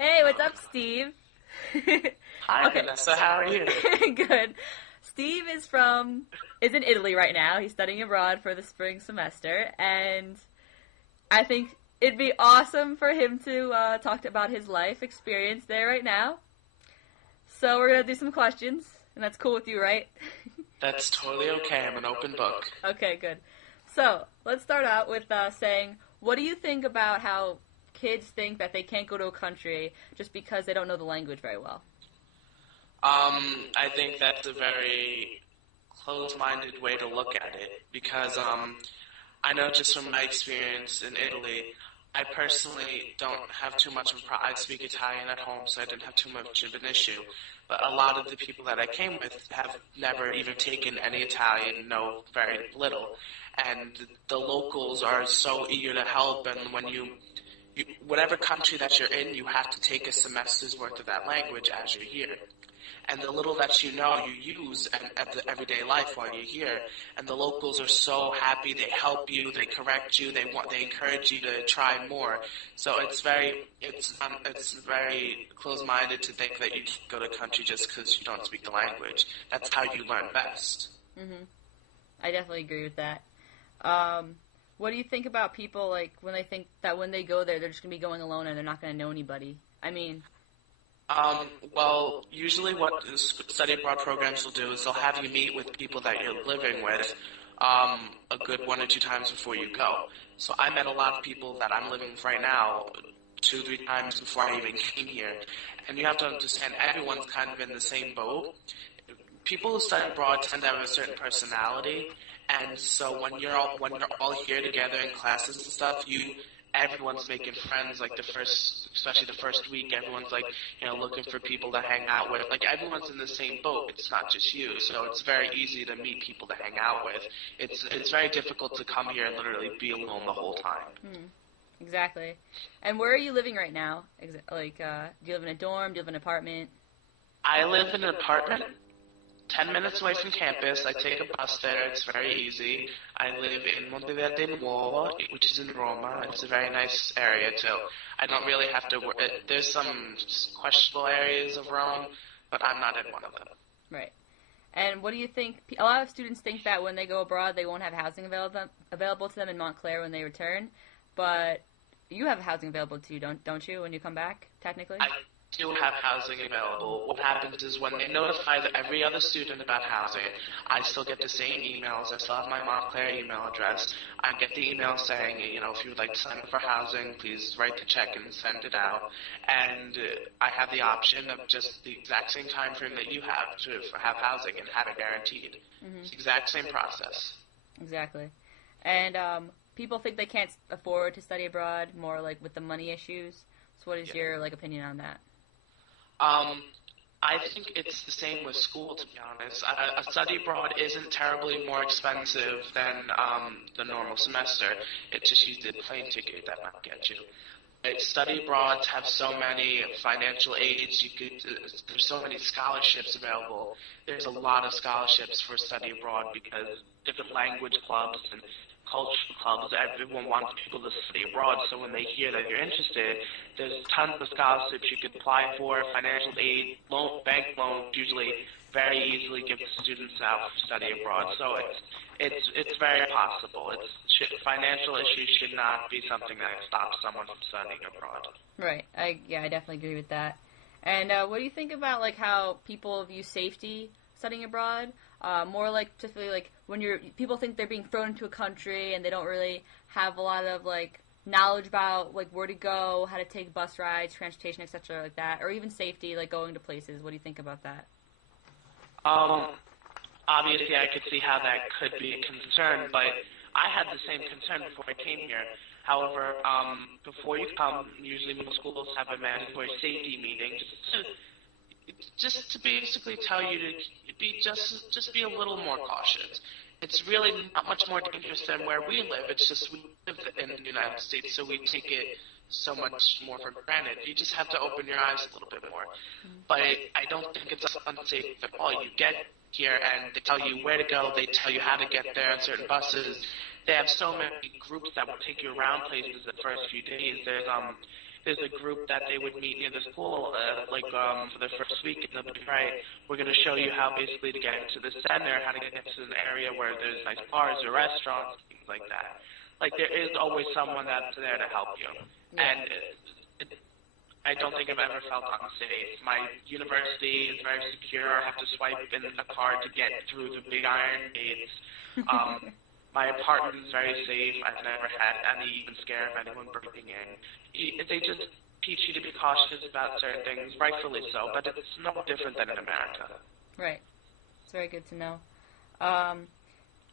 Hey, what's up, Steve? Hi, Okay, Vanessa. How are you? good. Steve is in Italy right now. He's studying abroad for the spring semester, and I think it'd be awesome for him to talk about his life experience there right now. So we're gonna do some questions, and that's cool with you, right? That's totally okay. I'm an open book. Okay, good. So let's start out with saying, what do you think about how kids think that they can't go to a country just because they don't know the language very well? I think that's a very closed-minded way to look at it because I know just from my experience in Italy, I personally don't have too much of a problem. I speak Italian at home, so I didn't have too much of an issue. But a lot of the people that I came with have never even taken any Italian, know very little. And the locals are so eager to help, and when whatever country that you're in, you have to take a semester's worth of that language as you're here. And the little that you know, you use at the everyday life while you're here. And the locals are so happy. They help you. They correct you. They encourage you to try more. So it's very close-minded to think that you can go to a country just because you don't speak the language. That's how you learn best. Hmm. I definitely agree with that. What do you think about people like when they think that when they go there, they're just gonna be going alone and they're not gonna know anybody? I mean, Usually what study abroad programs will do is they'll have you meet with people that you're living with a good one or two times before you go. So I met a lot of people that I'm living with right now two, three times before I even came here. And you have to understand everyone's kind of in the same boat. People who study abroad tend to have a certain personality, and so when you're all here together in classes and stuff, everyone's making friends. Like especially the first week, everyone's like looking for people to hang out with. Like everyone's in the same boat. It's not just you, so it's very easy to meet people to hang out with. It's very difficult to come here and literally be alone the whole time. exactly. And where are you living right now? Do you live in a dorm? Do you live in an apartment? I live in an apartment 10 minutes away from campus. I take a bus there. It's very easy. I live in Monteverde Nuovo, which is in Roma. It's a very nice area, too. I don't really have to work. There's some questionable areas of Rome, but I'm not in one of them. Right. And what do you think? A lot of students think that when they go abroad, they won't have housing available to them in Montclair when they return. But you have housing available to you, don't you, when you come back, technically? I do have housing available. What happens is when they notify every other student about housing, I still get the same emails. I still have my Montclair email address. I get the email saying, if you would like to sign up for housing, please write the check and send it out. And I have the option of just the exact same time frame that you have to have housing and have it guaranteed. It's the exact same process. Exactly. And people think they can't afford to study abroad, more like with the money issues. So what is your opinion on that? I think it's the same with school, to be honest. A study abroad isn't terribly more expensive than the normal semester. It's just the plane ticket that might get you. Study abroads have so many financial aids. There's so many scholarships available. There's a lot of scholarships for study abroad because different language clubs and cultural clubs, everyone wants people to study abroad, so when they hear that you're interested, there's tons of scholarships you could apply for, financial aid, bank loans usually very easily give students out to study abroad, so it's very possible. Financial issues should not be something that stops someone from studying abroad. Right. I definitely agree with that. And what do you think about how people view safety studying abroad? More just really when people think they're being thrown into a country and they don't really have a lot of knowledge about where to go, how to take bus rides, transportation, etc. like that, or even safety going to places. What do you think about that? Obviously, I could see how that could be a concern, but I had the same concern before I came here. However, before you come, usually most schools have a mandatory safety meeting just to basically tell you to be a little more cautious. It's really not much more dangerous than where we live. It's just we live in the United States, so we take it so much more for granted. You just have to open your eyes a little bit more. But I don't think it's unsafe at all. You get here and they tell you where to go. They tell you how to get there on certain buses. They have so many groups that will take you around places the first few days. there's a group that they would meet near the school, for the first week, and they'll be right. We're going to show you how basically to get into the center, how to get into an area where there's nice bars or restaurants, things like that. Like, there is always someone that's there to help you. Yeah. And I don't think I've ever felt unsafe. My university is very secure. I have to swipe in a card to get through the big iron gates. My apartment is very safe. I've never had any even scare of anyone breaking in. They just teach you to be cautious about certain things, rightfully so, but it's no different than in America. Right. It's very good to know.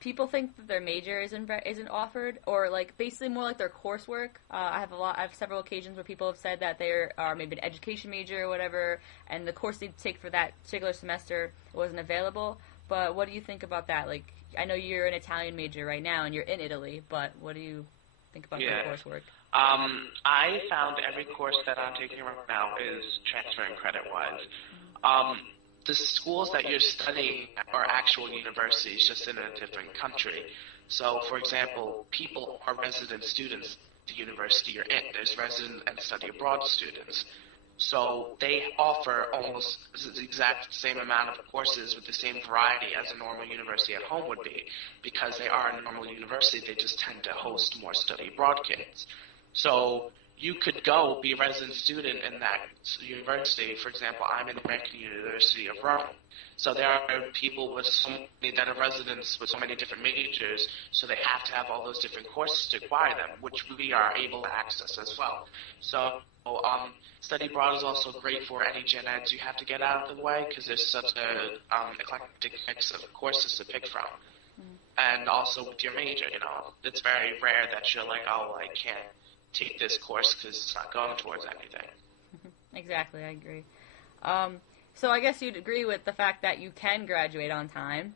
People think that their major isn't offered, or like basically more like their coursework. I have several occasions where people have said that they are maybe an education major or whatever, and the course they take for that particular semester wasn't available. But what do you think about that? Like, I know you're an Italian major right now, and you're in Italy, but what do you think about their coursework? I found every course that I'm taking right now is transferring credit-wise. The schools that you're studying are actual universities, just in a different country. So, for example, people are resident students at the university you're in. There's resident and study abroad students. So they offer almost the exact same amount of courses with the same variety as a normal university at home would be. Because they are a normal university, they just tend to host more study abroad kids. So you could go be a resident student in that university. For example, I'm in the American University of Rome. So there are people with so many that are residents with so many different majors, so they have to have all those different courses to acquire them, which we are able to access as well. So study abroad is also great for any gen eds you have to get out of the way, because there's such a eclectic mix of courses to pick from. And also with your major, it's very rare that you're like, oh, I can't take this course because it's not going towards anything. Exactly, I agree. So I guess you'd agree with the fact that you can graduate on time,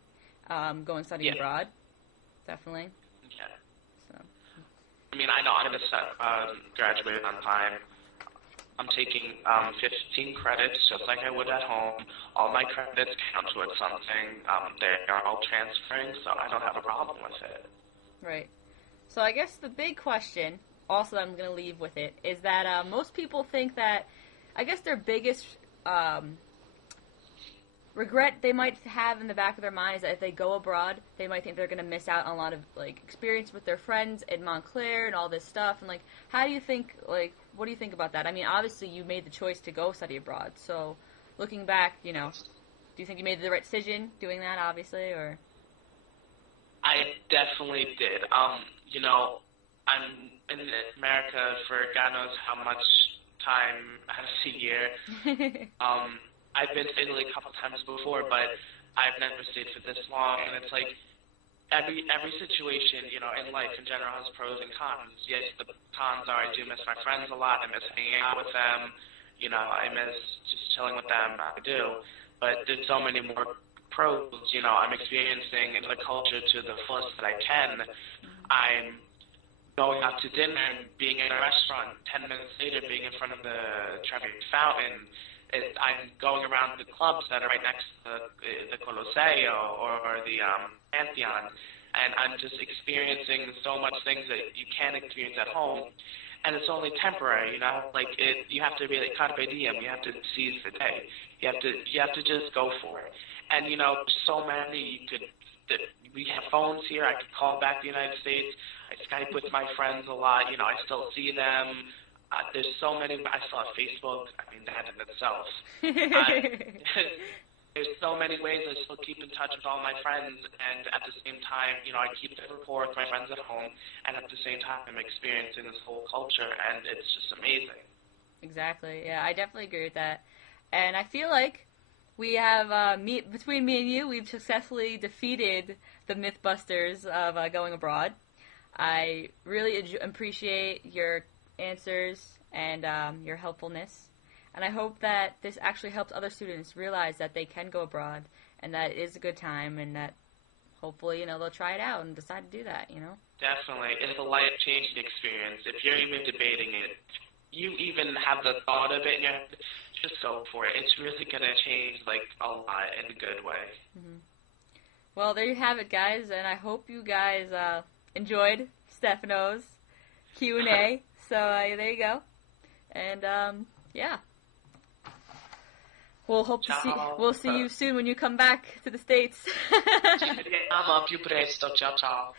go and study abroad. Definitely. Yeah. So. I mean, I know I'm going to graduate on time. I'm taking 15 credits just like I would at home. All my credits count towards something. They are all transferring, so I don't have a problem with it. Right. So I guess the big question, also that I'm going to leave with it, is that most people think that, I guess their biggest regret they might have in the back of their mind is that if they go abroad, they might think they're going to miss out on a lot of, like, experience with their friends in Montclair and all this stuff. And, like, how do you think, like, what do you think about that? I mean, obviously you made the choice to go study abroad. So looking back, do you think you made the right decision doing that, obviously, or? I definitely did. I'm in America for God knows how much time out of the year. I've been to Italy a couple times before, but I've never stayed for this long, and it's like every situation, in life in general has pros and cons. Yes, the cons are I do miss my friends a lot. I miss hanging out with them. I miss just chilling with them. I do. But there's so many more pros. I'm experiencing the culture to the fullest that I can. I'm going out to dinner and being in a restaurant, 10 minutes later being in front of the Trevi Fountain. I'm going around the clubs that are right next to the Colosseo or the Pantheon, and I'm just experiencing so much things that you can't experience at home, and it's only temporary, Like you have to be like carpe diem. You have to seize the day. You have to just go for it. And so many we have phones here. I could call back the United States. I Skype with my friends a lot. I still see them. There's so many. I saw Facebook. I mean, that in itself. There's so many ways I still keep in touch with all my friends, and at the same time, I keep the rapport with my friends at home, and at the same time, I'm experiencing this whole culture, and it's just amazing. Exactly. Yeah, I definitely agree with that, and I feel like we have between me and you, we've successfully defeated the Mythbusters of going abroad. I really appreciate your answers and your helpfulness, and I hope that this actually helps other students realize that they can go abroad and that it is a good time, and that hopefully they'll try it out and decide to do that. Definitely, it's a life-changing experience. If you're even debating it, you even have the thought of it, and you have to just go for it. It's really gonna change a lot in a good way. Mm-hmm. Well, there you have it, guys, and I hope you guys enjoyed Stefano's Q&A. So there you go. And yeah, we'll see you soon when you come back to the States. Ci vediamo più presto. Ciao ciao.